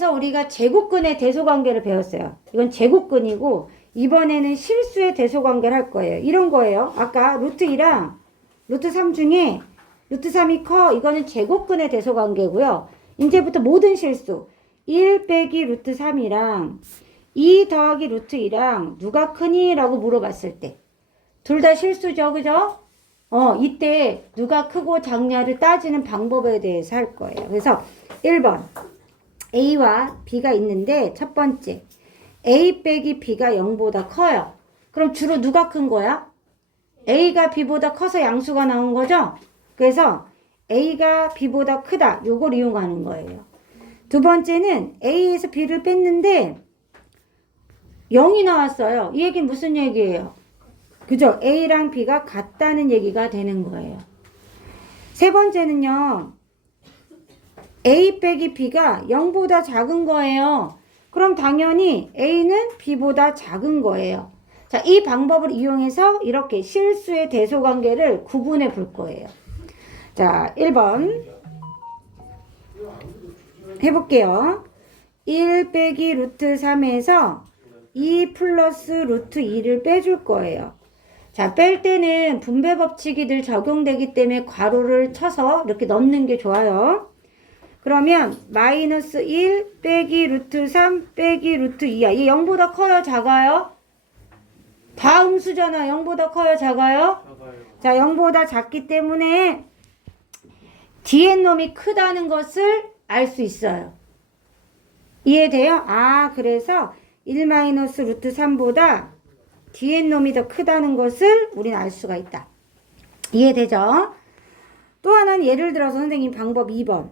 방법에서 우리가 제곱근의 대소관계를 배웠어요. 이건 제곱근이고 이번에는 실수의 대소관계를 할 거예요. 이런 거예요. 아까 루트 2랑 루트 3 중에 루트 3이 커. 이거는 제곱근의 대소관계고요. 이제부터 모든 실수 1 빼기 루트 3이랑 2 더하기 루트 2랑 누가 크니? 라고 물어봤을 때 둘 다 실수죠. 그죠? 어, 이때 누가 크고 작냐를 따지는 방법에 대해서 할 거예요. 그래서 1번 A와 B가 있는데 첫 번째 A 빼기 B가 0보다 커요. 그럼 주로 누가 큰 거야? A가 B보다 커서 양수가 나온 거죠? 그래서 A가 B보다 크다. 요걸 이용하는 거예요. 두 번째는 A에서 B를 뺐는데 0이 나왔어요. 이 얘기는 무슨 얘기예요? 그죠? A랑 B가 같다는 얘기가 되는 거예요. 세 번째는요. A 빼기 B가 0보다 작은 거예요. 그럼 당연히 A는 B보다 작은 거예요. 자, 이 방법을 이용해서 이렇게 실수의 대소 관계를 구분해 볼 거예요. 자, 1번. 해볼게요. 1 빼기 루트 3에서 2 플러스 루트 2를 빼줄 거예요. 자, 뺄 때는 분배 법칙이 늘 적용되기 때문에 괄호를 쳐서 이렇게 넣는 게 좋아요. 그러면 마이너스 1 빼기 루트 3 빼기 루트 2야. 이게 0보다 커요? 작아요? 다 음 수잖아. 0보다 커요? 작아요? 작아요. 자, 0보다 작기 때문에 뒤에 놈이 크다는 것을 알 수 있어요. 이해돼요? 아, 그래서 1 마이너스 루트 3보다 뒤에 놈이 더 크다는 것을 우리는 알 수가 있다. 이해되죠? 또 하나는 예를 들어서 선생님 방법 2번.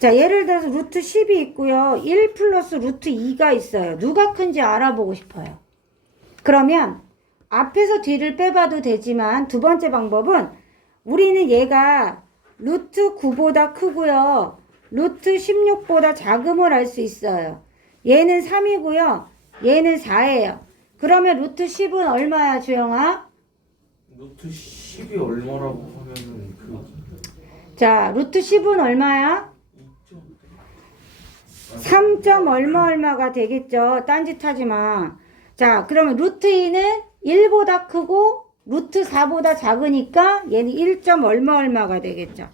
자, 예를 들어서 루트 10이 있고요. 1 플러스 루트 2가 있어요. 누가 큰지 알아보고 싶어요. 그러면 앞에서 뒤를 빼봐도 되지만 두 번째 방법은 우리는 얘가 루트 9보다 크고요. 루트 16보다 작음을 알 수 있어요. 얘는 3이고요. 얘는 4예요. 그러면 루트 10은 얼마야, 주영아? 노트 10이 얼마라고 하면은 그 자, 루트 10은 얼마야? 3점 얼마 얼마가 되겠죠. 딴짓하지 마. 자, 그러면 루트 2는 1보다 크고 루트 4보다 작으니까 얘는 1점 얼마 얼마가 되겠죠.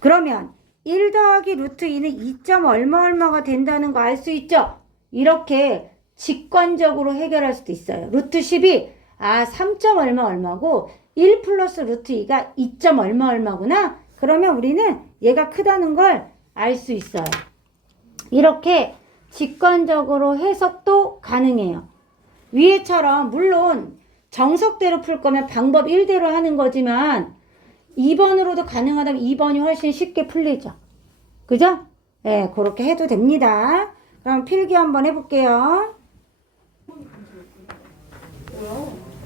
그러면 1 더하기 루트 2는 2점 얼마 얼마가 된다는 거 알 수 있죠? 이렇게 직관적으로 해결할 수도 있어요. 루트 10이 아 3점 얼마 얼마고 1 플러스 루트 2가 2점 얼마 얼마구나. 그러면 우리는 얘가 크다는 걸 알 수 있어요. 이렇게 직관적으로 해석도 가능해요. 위에처럼 물론 정석대로 풀 거면 방법 1대로 하는 거지만 2번으로도 가능하다면 2번이 훨씬 쉽게 풀리죠. 그죠? 네, 그렇게 해도 됩니다. 그럼 필기 한번 해볼게요.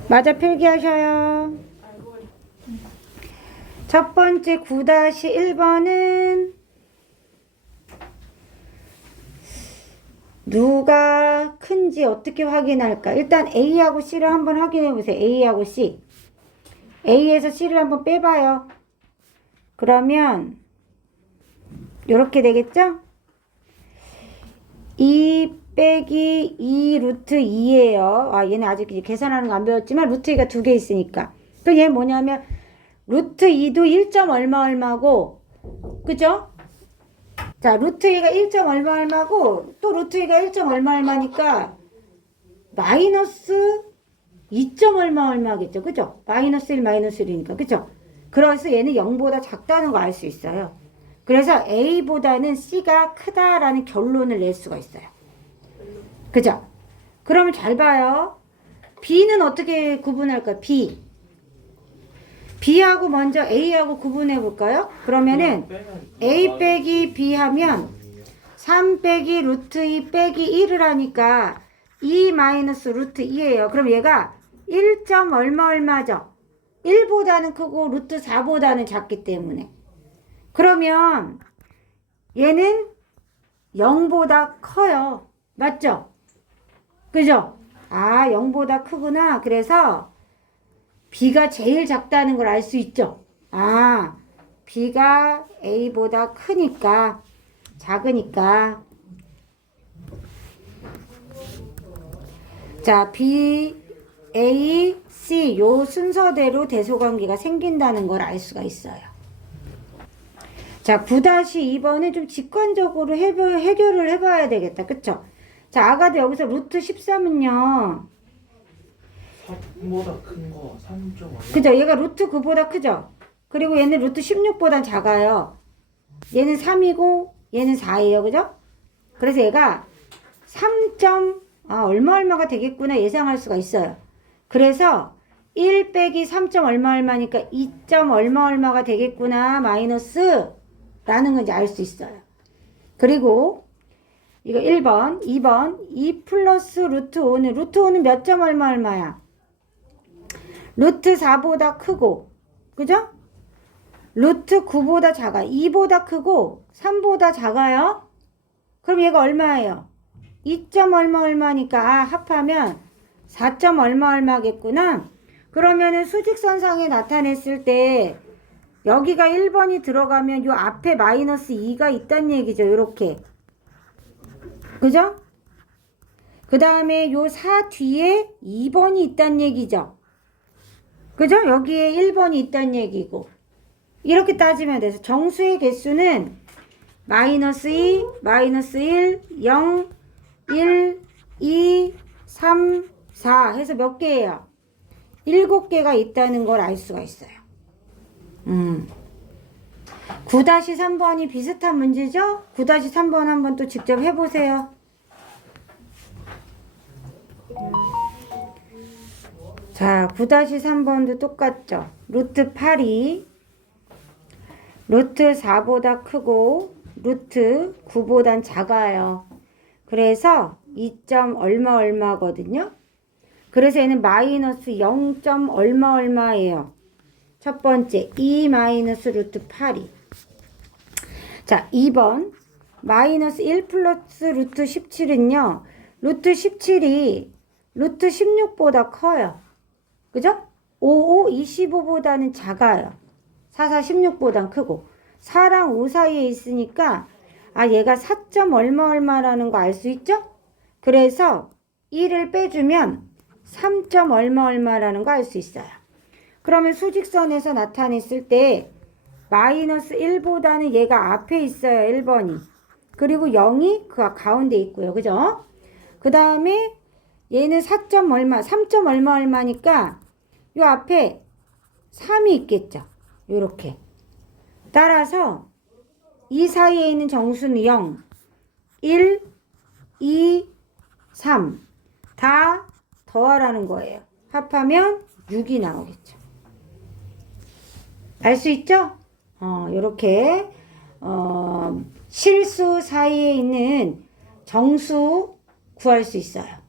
맞아, 필기하셔요. 첫 번째 9-1번은 누가 큰지 어떻게 확인할까? 일단 A하고 C를 한번 확인해 보세요. A하고 C. A에서 C를 한번 빼봐요. 그러면 이렇게 되겠죠? 2 빼기 2 루트 2예요. 아 얘는 아직 계산하는 거 안 배웠지만 루트 2가 두 개 있으니까. 그얘 뭐냐면 루트 2도 1점 얼마 얼마고 그죠? 자, 루트 2가 1점 얼마 얼마고 또 루트 2가 1점 얼마 얼마니까 마이너스 2점 얼마 얼마겠죠. 그죠? 마이너스 1 마이너스 1이니까. 그죠? 그래서 얘는 0보다 작다는 거 알 수 있어요. 그래서 A보다는 C가 크다라는 결론을 낼 수가 있어요. 그죠? 그러면 잘 봐요. B는 어떻게 구분할까요? B. B하고 먼저 A하고 구분해 볼까요? 그러면은 A 빼기 B 하면 3 빼기 루트 2 빼기 1을 하니까 2 마이너스 루트 2예요. 그럼 얘가 1점 얼마 얼마죠? 1보다는 크고 루트 4보다는 작기 때문에. 그러면 얘는 0보다 커요. 맞죠? 그죠? 아, 0보다 크구나. 그래서 B가 제일 작다는 걸 알 수 있죠. 아, B가 A보다 크니까 작으니까. 자, B, A, C 요 순서대로 대소관계가 생긴다는 걸 알 수가 있어요. 자, 9-2번은 좀 직관적으로 해보, 해결을 해봐야 되겠다. 그쵸? 자, 아가도 여기서 루트 13은요. 3보다 큰 거 3.5 그죠? 얘가 루트 9보다 크죠? 그리고 얘는 루트 16보다 작아요. 얘는 3이고 얘는 4예요. 그죠? 그래서 얘가 3. 점, 아, 얼마 얼마가 되겠구나 예상할 수가 있어요. 그래서 1 빼기 3. 점 얼마 얼마니까 2. 점 얼마 얼마가 되겠구나 마이너스 라는 건 이제 알수 있어요. 그리고 이거 1번, 2번 2 플러스 루트 5는 루트 5는 몇 점 얼마 얼마야? 루트 4보다 크고 그죠? 루트 9보다 작아 2보다 크고 3보다 작아요 그럼 얘가 얼마예요? 2점 얼마 얼마니까 아, 합하면 4점 얼마 얼마겠구나 그러면은 수직선상에 나타냈을 때 여기가 1번이 들어가면 요 앞에 마이너스 2가 있단 얘기죠 요렇게 그죠? 그 다음에 요 4 뒤에 2번이 있단 얘기죠 그죠? 여기에 1번이 있단 얘기고. 이렇게 따지면 돼서 정수의 개수는 마이너스 2, 마이너스 1, 0, 1, 2, 3, 4 해서 몇 개예요? 7개가 있다는 걸 알 수가 있어요. 음. 9-3번이 비슷한 문제죠? 9-3번 한번 또 직접 해보세요. 자, 9-3번도 똑같죠. 루트 8이 루트 4보다 크고 루트 9보단 작아요. 그래서 2점 얼마 얼마거든요. 그래서 얘는 마이너스 0. 얼마 얼마예요. 첫 번째 2 마이너스 루트 8이 자 2번 마이너스 1 플러스 루트 17은요. 루트 17이 루트 16보다 커요. 그죠? 55, 25보다는 작아요. 44, 16보단 크고. 4랑 5 사이에 있으니까, 아, 얘가 4점 얼마 얼마라는 거 알 수 있죠? 그래서 1을 빼주면 3점 얼마 얼마라는 거 알 수 있어요. 그러면 수직선에서 나타냈을 때, 마이너스 1보다는 얘가 앞에 있어요. 1번이. 그리고 0이 그 가운데 있고요. 그죠? 그 다음에 얘는 4점 얼마, 3점 얼마 얼마니까 요 앞에 3이 있겠죠. 요렇게. 따라서 이 사이에 있는 정수는 0, 1, 2, 3. 다 더하라는 거예요. 합하면 6이 나오겠죠. 알 수 있죠? 어, 요렇게, 어, 실수 사이에 있는 정수 구할 수 있어요.